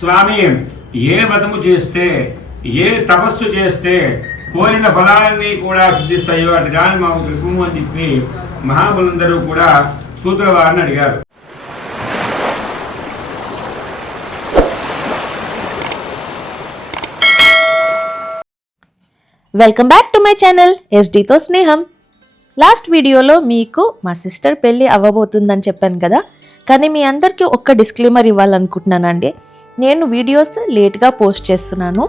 స్వామి ఏ వ్రతము చేస్తే ఏ తపస్సు చేస్తే కోరిన ఫలాలన్నీ కూడా సిద్ధిస్తాయో అటు కానీ మాకు తెలుపుము అని చెప్పి మహాములందరూ కూడా సూత్రవారిని అడిగారు. Welcome back to my channel ఎస్డితో స్నేహం. లాస్ట్ వీడియోలో మీకు మా సిస్టర్ పెళ్ళి అవ్వబోతుందని చెప్పాను కదా, కానీ మీ అందరికీ ఒక్క డిస్క్లైమర్ ఇవ్వాలనుకుంటున్నానండి. నేను వీడియోస్ లేట్గా పోస్ట్ చేస్తున్నాను.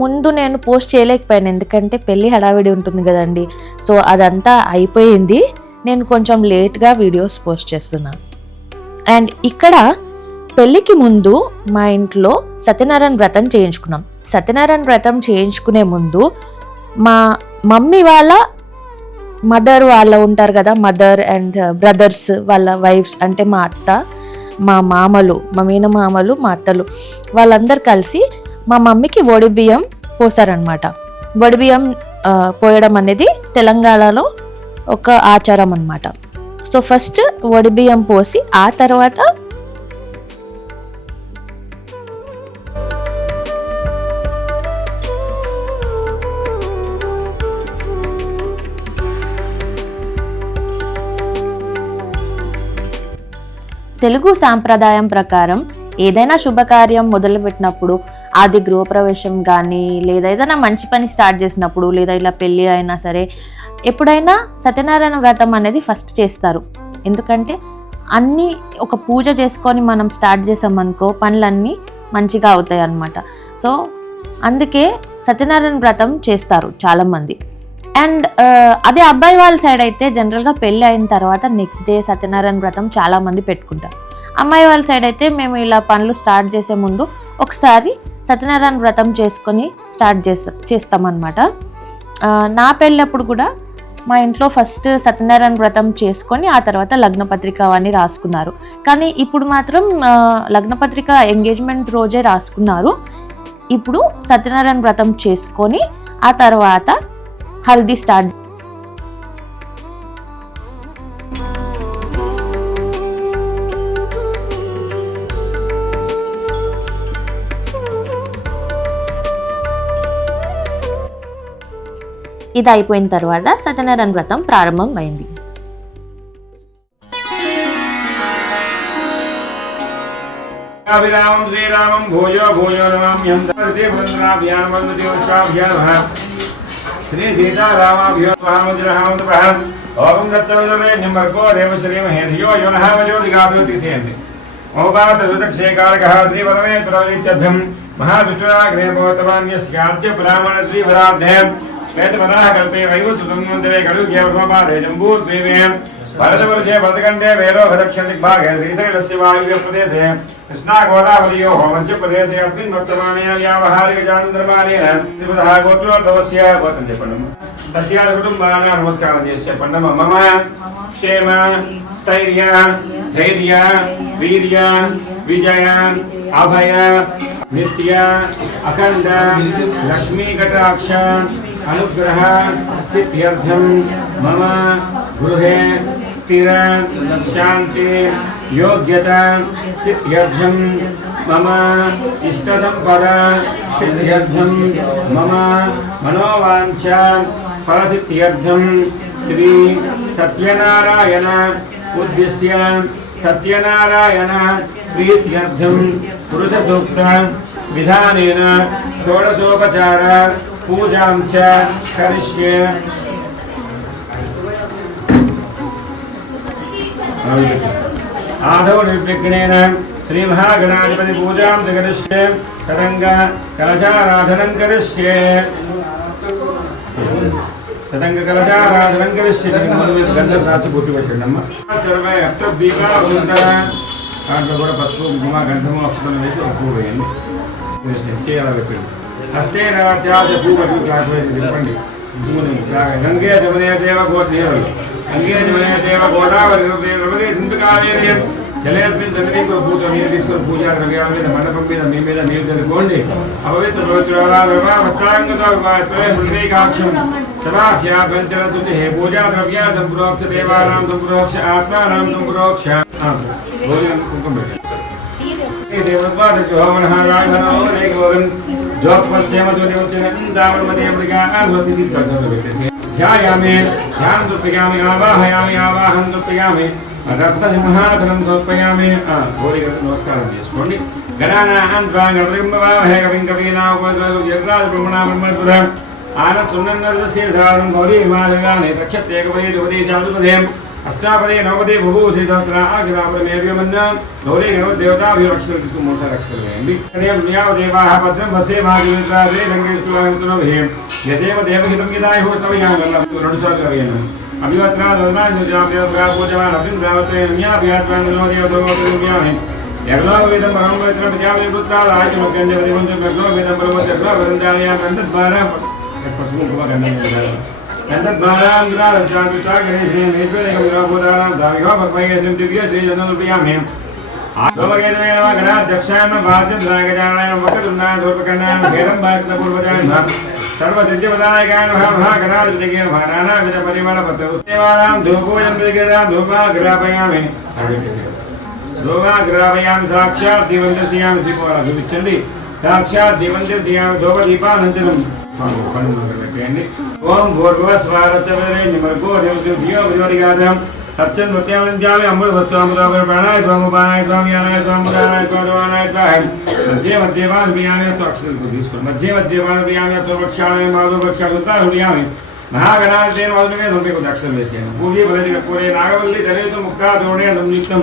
ముందు నేను పోస్ట్ చేయలేకపోయాను, ఎందుకంటే పెళ్ళి హడావిడి ఉంటుంది కదండి. సో అదంతా అయిపోయింది, నేను కొంచెం లేట్గా వీడియోస్ పోస్ట్ చేస్తున్నాను. అండ్ ఇక్కడ పెళ్ళికి ముందు మా ఇంట్లో సత్యనారాయణ వ్రతం చేయించుకున్నాం. సత్యనారాయణ వ్రతం చేయించుకునే ముందు మా మమ్మీ వాళ్ళ మదర్ వాళ్ళ ఉంటారు కదా, మదర్ అండ్ బ్రదర్స్ వాళ్ళ వైఫ్స్, అంటే మా అత్త, మా మామలు, మా మీనమామలు, మా అత్తలు, వాళ్ళందరూ కలిసి మా మమ్మీకి వడి బియ్యం పోసారనమాట. వడి బియ్యం పోయడం అనేది తెలంగాణలో ఒక ఆచారం అనమాట. సో ఫస్ట్ వడి బియ్యం పోసి ఆ తర్వాత తెలుగు సాంప్రదాయం ప్రకారం ఏదైనా శుభకార్యం మొదలుపెట్టినప్పుడు, అది గృహప్రవేశం కానీ, లేదా ఏదైనా మంచి పని స్టార్ట్ చేసినప్పుడు, లేదా ఇలా పెళ్ళి అయినా సరే, ఎప్పుడైనా సత్యనారాయణ వ్రతం అనేది ఫస్ట్ చేస్తారు. ఎందుకంటే అన్నీ ఒక పూజ చేసుకొని మనం స్టార్ట్ చేసామనుకో పనులన్నీ మంచిగా అవుతాయి అన్నమాట. సో అందుకే సత్యనారాయణ వ్రతం చేస్తారు చాలామంది. అండ్ అదే అబ్బాయి వాళ్ళ సైడ్ అయితే జనరల్గా పెళ్ళి అయిన తర్వాత నెక్స్ట్ డే సత్యనారాయణ వ్రతం చాలామంది పెట్టుకుంటారు. అమ్మాయి వాళ్ళ సైడ్ అయితే మేము ఇలా పనులు స్టార్ట్ చేసే ముందు ఒకసారి సత్యనారాయణ వ్రతం చేసుకొని స్టార్ట్ చేస్తామన్నమాట. నా పెళ్ళప్పుడు కూడా మా ఇంట్లో ఫస్ట్ సత్యనారాయణ వ్రతం చేసుకొని ఆ తర్వాత లగ్నపత్రిక అవన్నీ రాసుకున్నారు. కానీ ఇప్పుడు మాత్రం లగ్నపత్రిక ఎంగేజ్మెంట్ రోజే రాసుకున్నారు. ఇప్పుడు సత్యనారాయణ వ్రతం చేసుకొని ఆ తర్వాత హల్దీ స్టార్ట్. ఇది అయిపోయిన తర్వాత సత్యనారాయణ వ్రతం ప్రారంభం అయింది. అభిరామం శ్రీరామం భూయో భూయో నమామ్యం దేవదేవనందనాభ్యాం వందదేవచాభ్యాం శ్రీ సీతారామాభ్యో మహామంత్రహామంత్రః ఓం దత్తవదరేణ్యం వర్గో దేవశ్రీమహే ధియో యో నః వజోదిగాదోతి సేంది ఓపాత రుదక్షేకారకః శ్రీ పరమేశ్వరవిత్యర్థం మహావిష్ణురాగ్నే భవతమాన్యస్యాద్య బ్రాహ్మణ శ్రీవరార్థే శ్వేతవరాహ కల్పే వైవస్వతంత్రే కలుగ్యేవసమపాదే జంబూద్వీపే భరతవర్షే భరతఖండే వేరోహదక్షిణ దిగ్భాగే శ్రీశైలస్య వాయువ్య ప్రదేశే కృష్ణాగోదావరియోః మధ్యప్రదేశే అస్మిన్ వర్తమానేన వ్యావహారికచాంద్రమానేన త్రిపదః గోత్రోద్భవస్య గోత్రం చెప్పండి. తస్యా కుటుంబానాం నమస్కారం చేసి చెప్పండి. మమ క్షేమ స్థైర్య ధైర్య వీర్య విజయ అభయ నిత్య అఖండ లక్ష్మీకటాక్ష అనుగ్రహ సిద్ధ్యర్థం మమ గృహే స్థిర శాంతి యోగ్యత సిద్ధ్యర్థం మమ ఇష్టసంపద సిద్ధ్యర్థం మమ మనోవాంఛ ఫలసిద్ధ్యర్థం శ్రీ సత్యనారాయణ ఉద్దిశ్య సత్యనారాయణ ప్రీత్యర్థం పురుష సూక్త విధానేన షోడశోపచార పూజాం చ కరిష్యే. ఆదౌ నిర్విఘ్నేన శ్రీ మహాగణాధిపతి పూజాం కరిష్యే. తదంగ కలశారాధనం కరిష్యే. తదంగ కలశారాధనం కరిష్యే. గంధం రాసి బొట్టు పెట్టండి అమ్మ. సర్వే అప్తద్వీపావంతర దాంట్లో కూడా పసుపు కుంకుమ గంధము అక్షతలు వేసి ఒక పువ్వు వేయండి. చేయాలా పెట్టండి. హస్తే రాజ్యాజ పూపటి క్లాస్ వేసి తిప్పండి. గంగే జమనే దేవ గోదేవులు గంగే జమనే దేవ గోదావరి సింధుకావేరయం జలేస్మిన్ తండ్రికి పూజ నీరు తీసుకొని పూజా ద్రవ్యాల మీద మండపం మీద మీ మీద నీరు తెలుకోండి. అపవిత్ర వస్త్రాంగతాక్షం సదాభ్యాభ్యంతరతుతి హే పూజా ద్రవ్యార్థం పురోక్ష దేవానాం తం పురోక్ష ఆత్మానాం తం పురోక్ష. భోజనం కుంకుమ ध्यायामि ध्यान दुर्पयामि आवाहयामि आवाहन दुर्पयामि रत्नसिंहासनं समर्पयामि गौरी नमस्कारं చేసుకోండి గణానాం గణపతింబవాహే కవిం కవీనాముపద్రదు జగదాది బ్రహ్మణా బ్రహ్మణపదం ఆనసున్నన్నదస్యధారం గౌరీ మాధవానే రక్షత్యేకవై దుపదే జాదుపదే అష్టాపదే నవపదే బహుశే సహస్రాగ్రాపరమేవ్యమన్న గౌరీ గణపతి దేవతాభ్యో రక్షలు తీసుకు మూట రక్షలు వేయండి దేవాదేవాః భద్రం వసే మాదివిత్రాదే లంకేశ్వరాంతనోభే యదేవ దేవహితం గిదాయ హోస్తవయాం వల్లం రెండు సార్లు వేయండి అభివత్రా దదనాన్ పూజవాన్ అభింద్రావతే న్యాభ్యాత్వాన్ దేవతోవ్యామి యజ్ఞోవేదం పరమపవిత్రం విద్యావే పుత్రాల ఆయుమకంజ వివంతం యజ్ఞోవేదం పరమపవిత్ర యజ్ఞోవేదందాలయ గంధద్వారా పసుపు గంధద్వారా గంధద్వారాంధ్రా రచాపితా గణేశే మేశ్వరేకం విరాబోధానాం ధామిగా భక్మయేశ్వరం దివ్య శ్రీ జననుప్రియామే ఆదోమగేదమే నమః గణాధ్యక్షాయ భారతద్రాగజానాయ వక్రతుండాయ ధూపకర్ణాయ భేరం భారతపూర్వజాయ నమః सर्वसिद्धिपदायकाय नमः महागणाधिपतये नमः नानाविध परिमलपत्रपुष्टेवानां धूपोऽयं विदग्धः धूपाग्रापयामि धूपाग्रापयामि साक्षात् दीपञ्जस्यामि दीपवाला धूपिच्छन्ति साक्षात् दीपञ्जस्यामि धूपदीपानन्तरं ओम भूर्भुवस्वारतवरेण्यमर्गो देवदेवधियो विरोधिगाधं तच्चन् नृत्यामञ्जामि अमृतवस्तु प्राणाय स्वामुपानाय स्वामियानाय स्वामुदानाय स्वादवानाय स्वाहं मध्ये मध्ये वाद्यामि तो अक्षर को తీసుకొని मध्ये मध्ये वाद्यामि तो वक्षाणाय माधव वक्षागुताहुयामि महागणादेन वादुके దుంపే को अक्षर వేసేను పూజి బలది కపూరే నాగవల్లి ధరేతు ముక్తా దోణే సంయుక్తం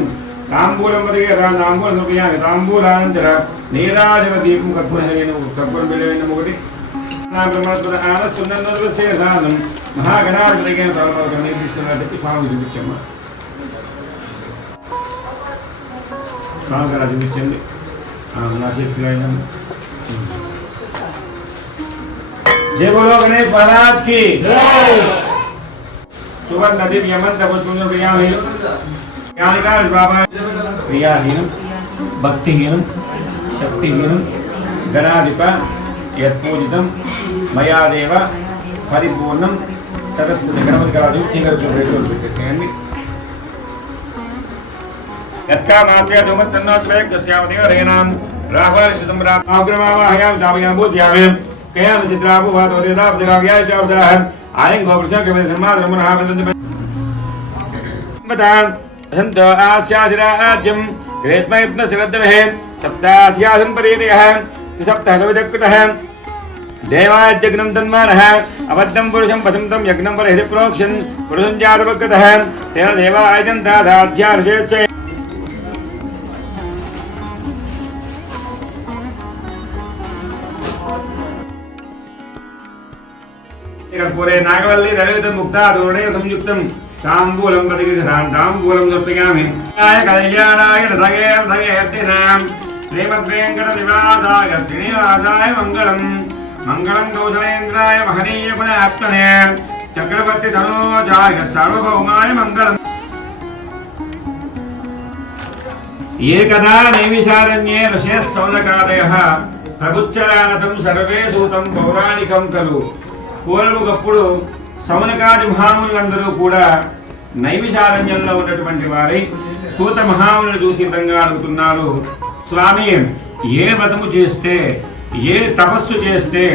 తాంబూలం మదిగే తాంబూలం దుంపయామి తాంబూలానంతర నీరాజన దీపం కర్పూరయ్యను కర్పూరం వెలవేను ఒకటి బ్రహ్మస్వర ఆనసున్నన్నదస్య సాధనం महागणाधिपतये నమః తీసుకున్నట్టు స్వామి చూపించమ్మా స్వామి గారు చూపించండి जय बोलो गणेश महाराज की सुवर्ण नदी यमन तपस्पुंज प्रियाहीन ज्ञानिका बाबा प्रियाहीन भक्तिहीन शक्तिहीन गणाधिप यत्पूजितं मया देव परिपूर्णं तदस्तु गणपति गादु चीकरु रेटो పెట్టేసేయండి यत्का मात्रे धूमस्तन्नोत्वे कस्यावदेव रेणां राहवारिषितं राग्रमावाहयां दावयां बोध्यावे कयान चित्रापु वादोरेदा जगाव्याय चावदाह आयं गोप्रसा कवे धर्माद्रमणः बंदन बता संत आस्याधिराज्यं क्रेत्मयत्न श्रद्धमहे सप्तास्यासं परियः सप्तहदविदक्तः देवायज्ञं तन्मानः अबद्धं पुरुषं पसंतं यज्ञं परहित प्रोक्षन् पुरुषं जातवक्तः तेन देवायजन्ता धाध्यार्षेच्छ कर्पूरे नागवल्ली धरेत मुक्ता धोरणे संयुक्तं तांबूलं प्रतिगृहां तांबूलं समर्पयामि आय कल्याणाय रथगे रथगेर्दिनां श्रीमद्वेंकटनिवासाय श्रीनिवासाय मंगलम् मंगलं कौशलेन्द्राय महनीय गुणात्मने चक्रवर्ती धनोजाय सार्वभौमाय मंगलम् एकदा नैमिषारण्ये ऋषयः सौनकादयः प्रगुच्चरानतं सर्वे सूतं पौराणिकं खलु పూర్వముకప్పుడు సౌనకాది మహాములందరూ కూడా నైమిషారణ్యంలో ఉన్నటువంటి వారి సూత మహాముని చూసి విధంగా అడుగుతున్నారు స్వామి ఏ వ్రతము చేస్తే ఏ తపస్సు చేస్తే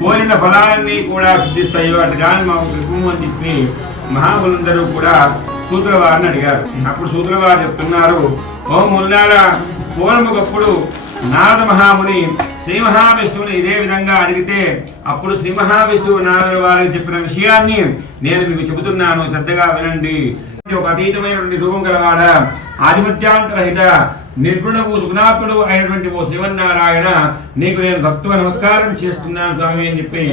కోరిన ఫలాలన్నీ కూడా సిద్ధిస్తాయో అటుగాని మాకు కృపము అని చెప్పి మహాములందరూ కూడా సూతుల వారిని అడిగారు అప్పుడు సూతుల వారు చెప్తున్నారు ఓ ముల్లారా పూర్వముకప్పుడు నారద మహాముని శ్రీ మహావిష్ణువుని ఇదే విధంగా అడిగితే అప్పుడు శ్రీ మహావిష్ణువు నారద వారికి చెప్పిన విషయాన్ని నేను మీకు చెబుతున్నాను శ్రద్ధగా వినండి ఒక అతీతమైనటువంటి రూపం గలవాడ ఆదిమత్యాంతరహిత నిర్గుణము సుగుణాత్ముడు అయినటువంటి ఓ శ్రీమన్నారాయణ నీకు నేను భక్తువ నమస్కారం చేస్తున్నాను స్వామి అని చెప్పి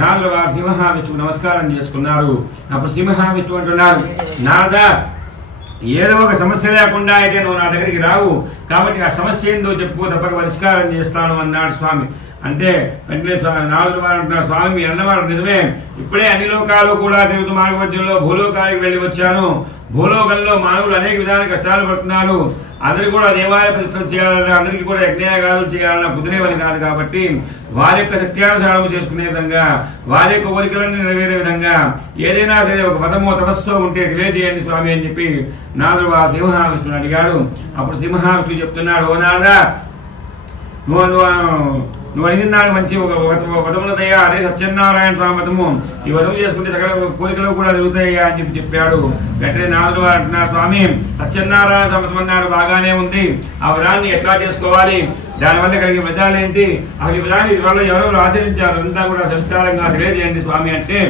నారద వారు శ్రీ మహావిష్ణువు నమస్కారం చేసుకున్నారు అప్పుడు శ్రీ మహావిష్ణువు అంటున్నారు నారద ఏదో ఒక సమస్య లేకుండా అయితే నువ్వు నా దగ్గరికి రావు కాబట్టి ఆ సమస్య ఏందో చెప్పు తప్పక పరిష్కారం చేస్తాను అన్నాడు స్వామి అంటే వెంటనే నారదుడు వారు అంటున్నారు స్వామి మీరు అన్నవారు నిజమే ఇప్పుడే అన్ని లోకాలు కూడా తిరుగుతూ మార్గమధ్యంలో భూలోకానికి వెళ్ళి వచ్చాను భూలోకంలో మానవులు అనేక విధాల కష్టాలు పడుతున్నారు అందరికీ కూడా దేవాలయ ప్రతిష్టలు చేయాలన్నా అందరికీ కూడా యజ్ఞయాగాలు చేయాలన్నా కుదిరేవని కాదు కాబట్టి వారి యొక్క సత్యానుసారం చేసుకునే విధంగా వారి యొక్క కోరికలను నెరవేరే విధంగా ఏదైనా సరే ఒక పదమో తపస్సు ఉంటే తెలియజేయండి స్వామి అని చెప్పి నారదుడు శ్రీ మహావిష్ణువుని అడిగాడు అప్పుడు శ్రీ మహావిష్ణువు చెప్తున్నాడు ఓ నారద నువ్వు అడిగిన నాడు మంచి ఒక వదములదయ్యా అరే సత్యనారాయణ స్వామి వ్రతము ఈ వదము చేసుకుంటే సకల కోరికలు కూడా జరుగుతాయ్యా అని చెప్పాడు. వెంటనే నారదుడు అంటున్నారు, స్వామి సత్యనారాయణ వ్రతం అన్నారు బాగానే ఉంది, ఆ వ్రతాన్ని ఎట్లా చేసుకోవాలి, దానివల్ల కలిగే విధాలు ఏంటి, అసలు ఈ విధాన్ని ఇవాళ ఎవరెవరు ఆచరించారు అంతా కూడా సవిస్తారంగా తెలియజేయండి స్వామి అంటే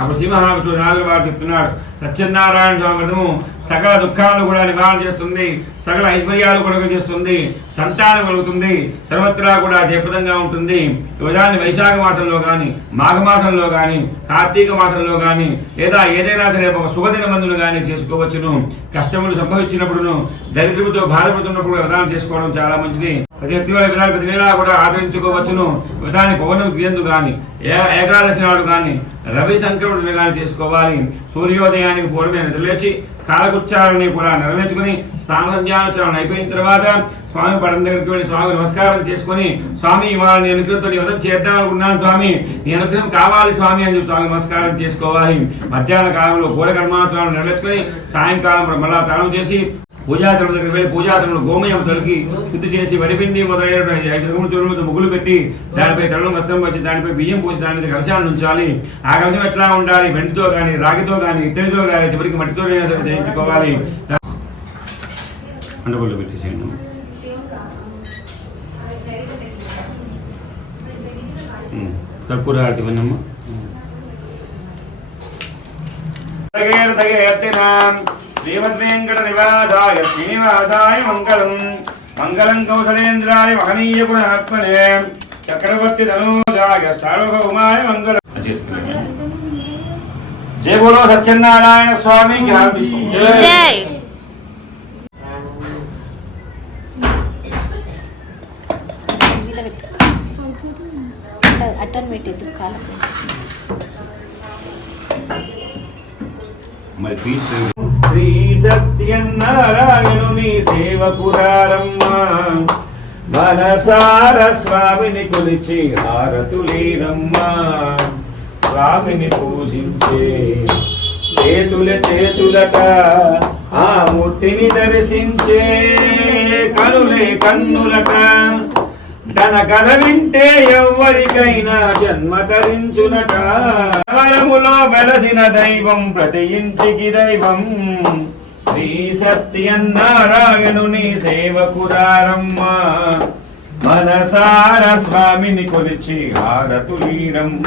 అప్పుడు శ్రీ మహావిష్ణువు నారదుడు వారు చెప్తున్నాడు, సత్యనారాయణ స్వామి వ్రతము సకల దుఃఖాలను కూడా నివారణ చేస్తుంది, సకల ఐశ్వర్యాలు కూడా చేస్తుంది, సంతానం కలుగుతుంది, సర్వత్రా కూడా జయప్రదంగా ఉంటుంది. ఉదాహరణ వైశాఖ మాసంలో కానీ, మాఘమాసంలో కానీ, కార్తీక మాసంలో కానీ, లేదా ఏదైనా సరే ఒక శుభదిన మందులు కానీ చేసుకోవచ్చును. కష్టములు సంభవించినప్పుడును, దరిద్రముతో బాధపడుతున్నప్పుడు విధానం చేసుకోవడం చాలా మంచిది. ప్రతి వ్యక్తి విధానం ప్రతి నెలా కూడా ఆదరించుకోవచ్చును. విధాన్ని పౌర్ణమి క్రియందు కానీ, ఏకాదశి నాడు కానీ, రవి సంక్రమణ కానీ చేసుకోవాలి. సూర్యోదయానికి పూర్వమే నిద్రలేచి కాలకృత్యాలని కూడా నెరవేర్చుకుని స్నాన సంధ్యానుష్ఠానం అయిపోయిన తర్వాత స్వామి పడం దగ్గరికి వెళ్ళి స్వామి నమస్కారం చేసుకుని, స్వామి ఇవాళ నీ అనుగ్రహంతో నీ వదం చేద్దాం అనుకున్నాను స్వామి, నీ అనుగ్రహం కావాలి స్వామి అని చెప్పి స్వామి నమస్కారం చేసుకోవాలి. మధ్యాహ్న కాలంలో గోడ కర్మానుష్ఠానం నెరవేర్చుకుని సాయంకాలం మళ్ళా తనం చేసి పూజాతనం దగ్గరికి వెళ్ళి పూజాతనంలో గోమయం తొలగి శుద్ధి చేసి వరిపిండి మొదలైన 5 రకముల చూడలతో ముగ్గులు పెట్టి దానిపై తెల్లని వస్త్రం వచ్చి దానిపై బియ్యం పోసి దాని మీద కలశాలను ఉంచాలి. ఆ కలశం ఎట్లా ఉండాలి, వెండితో కానీ, రాగితో కానీ, ఇత్తడితో కానీ, చివరికి మట్టితో చేయించుకోవాలి. అండబొల్లు పెట్టేసేయండి. కర్పూర ఆరతి వన్నమ్మ శ్రీమద్వేంకట నివాసాయ శ్రీనివాసాయ మంగళం. మంగళం కౌసలేంద్రాయ మహనీయ గుణాత్మనే చక్రవర్తి ధనూజాయ సార్వభౌమాయ మంగళం. జయ బోలో సత్యనారాయణ స్వామికి హారతి. జై. అటన్ పెట్టిద్దు కాలం శ్రీ సత్యనారాయణుని సేవకురారమ్మ మనసార స్వామిని కొలిచి హారతులేనమ్మ. స్వామిని పూజించే చేతులట ఆ మూర్తిని దర్శించే కనులే కన్నులట. తన కథ వింటే ఎవ్వరికైనా జన్మ ధరించునట. వరములో వెలసిన దైవం ప్రతి ఇంటికి దైవం. శ్రీ సత్యనారాయణుని సేవకురారమ్మ మనసార స్వామిని కొలిచి హారతులీరమ్మ.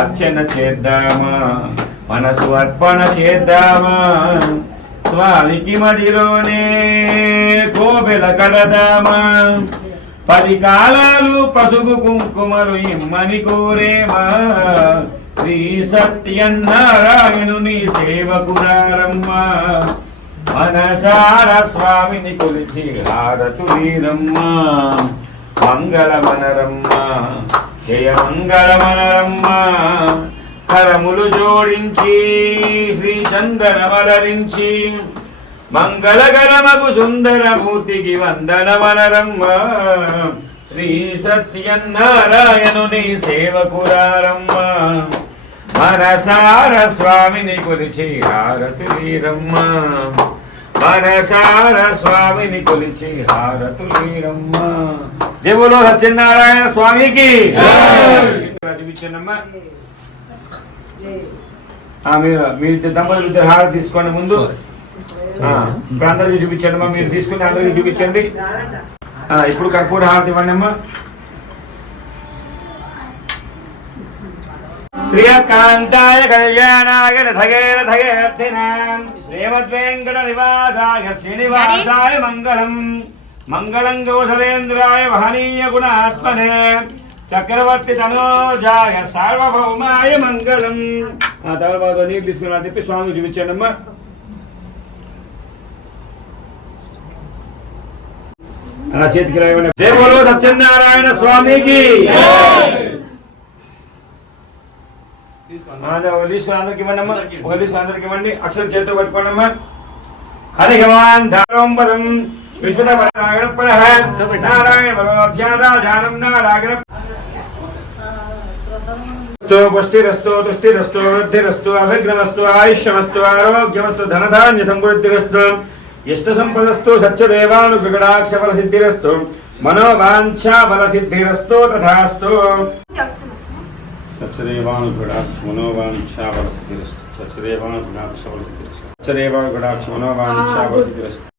అర్చన చేద్దామా, మనసు అర్పణ చేద్దామా, స్వామికి మదిలోనే కోవెల కడదామా. 10 కాలాలు పసుపు కుంకుమలు ఇమ్మని కోరేమా. శ్రీ సత్యనారాయణుని సేవకురారమ్మ మనసార స్వామిని కొలిచి హారతులీరమ్మ. మంగళమనరమ్మ జయ మంగళమనరమ్మ. కరములు జోడించి శ్రీ చందనమలరించి మంగళకరమగు సుందరమూర్తికి వందనమనరమ్మ. శ్రీ సత్యనారాయణుని సేవకురారమ్మ మనసార స్వామిని కొలిచి హారతులీరమ్మ. మనసార స్వామిని కొలిచి హారతులీరమ్మ. జయ బోలో సత్యనారాయణ స్వామికి. చూపించండమ్మా. మీరు దంపతులు హారతి తీసుకోండి ముందు. ఇప్పుడు అందరికీ చూపించండి అమ్మా. మీరు తీసుకుని అందరికీ చూపించండి. ఇప్పుడు కర్పూర హారతి ఇవ్వండి అమ్మా. శ్రీకాంతాయ కళ్యాణాయ రథగేరథగేర్థినాం శ్రీమద్వేంకట నివాసాయ శ్రీనివాసాయ మంగళం. మంగళం కౌసలేంద్రాయ మహనీయ గుణాత్మనే చక్రవర్తి తనోజాయ సార్వభౌమాయ మంగళం. తర్వాత నీళ్ళు తీసుకుని చెప్పి స్వామికి చూపించండి అమ్మా. అలా చేతికి రాయండి. జయ బోలో సత్యనారాయణ స్వామికి. తీసుకుని అందరికి ఇవ్వండి అమ్మా. ఒక తీసుకుని అందరికి ఇవ్వండి. అక్షరం చేతితో పట్టుకోండి అమ్మా. హరి హవాన్ ధారం పదం విశ్వత నారాయణ పరః నారాయణ బలోధ్యానం నారాయణ పుష్టిరస్తు తుష్టిరస్తు వృద్ధిరస్తు అభిగ్రమస్తు ఆయుష్యమస్తు ఆరోగ్యమస్తు ధనధాన్య సమృద్ధిరస్తు ఇష్ట సంపదస్తు సత్యదేవానుగ్రహణాక్షఫల సిద్ధిరస్తు మనోవాంఛా బలసిద్ధిరస్తు తథాస్తు సచ్చదేవానుగుణాక్ష మనోవాంఛా బలసిద్ధిరస్తు సచ్చదేవానుగుణాక్ష బలసిద్ధిరస్తు సచ్చదేవానుగుణాక్ష మనోవాంఛా బలసిద్ధిరస్తు